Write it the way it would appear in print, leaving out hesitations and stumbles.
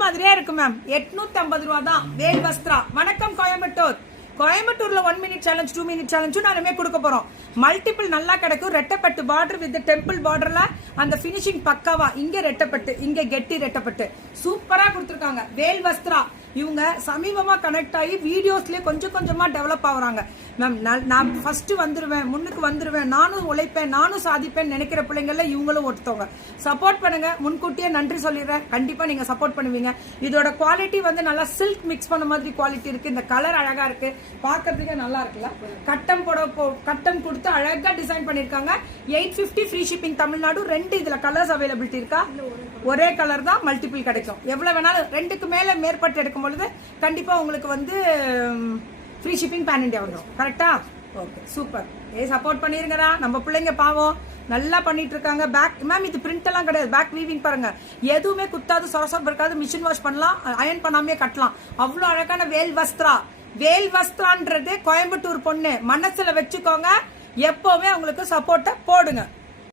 மாதிரியே இருக்கு மேம். 850 ரூபா தான். வேல் வஸ்திரா. வணக்கம் கோயம்புத்தூர். கோயம்புத்தூர்ல 1 மினிட் சேலஞ்ச் 2 மினிட் சேலஞ்சும் நானுமே கொடுக்க போறோம். மல்டிபிள் நல்லா கிடைக்கும். ரெட்டப்பட்டு பார்டர் வித் டெம்பிள் பார்டர்ல அந்த பினிஷிங் பக்காவா. இங்க ரெட்டப்பட்டு, இங்க கெட்டி ரெட்டப்பட்டு சூப்பரா கொடுத்துருக்காங்க. வேல் வஸ்திரா இவங்க சமீபமா கனெக்ட் ஆகி வீடியோஸ்லயே கொஞ்சம் கொஞ்சமா டெவலப் ஆகுறாங்க மேம். நான் ஃபர்ஸ்ட் வந்துருவேன், முன்னுக்கு வந்துருவேன், நானும் உழைப்பேன், நானும் சாதிப்பேன் நினைக்கிற பிள்ளைங்கள இவங்களும் ஒருத்தவங்க. சப்போர்ட் பண்ணுங்க. முன்கூட்டியே நன்றி சொல்லிடுறேன். கண்டிப்பா நீங்க சப்போர்ட் பண்ணுவீங்க. இதோட குவாலிட்டி வந்து நல்லா சில்க் மிக்ஸ் பண்ண மாதிரி குவாலிட்டி இருக்கு. இந்த கலர் அழகா இருக்கு, பாக்குறதுக்கே நல்லா இருக்குல்ல. கட்டம் கொடுத்து அழகா டிசைன் பண்ணிருக்காங்க. 850 ஃப்ரீ ஷிப்பிங் தமிழ்நாடு. 2 இதுல கலர்ஸ் அவைலபிலிட்டி இருக்கா? ஒரே கலர் தான், மல்டிபிள் கிடைக்கும். எவ்வளவு வேணாலும் 2க்கு மேல மேற்பட்டு எடுக்கும் பொழுது கண்டிப்பா உங்களுக்கு வந்து ஃப்ரீ ஷிப்பிங் பேன் இண்டியா வந்துடும். கரெக்டா? Okay, super. சப்போர்ட் பண்ணிருங்கடா. நம்ம பிள்ளைங்க பாவம் நல்லா பண்ணிட்டு இருக்காங்க. பேக் மேம் இது பிரிண்ட் எல்லாம் கிடையாது. பேக் வீவிங் பாருங்க, எதுவுமே குத்தாது, சொரசொரப்பு இருக்காது. மிஷின் வாஷ் பண்ணலாம், அயன் பண்ணாமே கட்டலாம். அவ்வளவு அழகான வேல் வஸ்திரா. வேல் வஸ்திரான்றது கோயம்புத்தூர் பொண்ணு மனசுல வச்சுக்கோங்க. எப்பவுமே உங்களுக்கு சப்போர்ட்டை போடுங்க.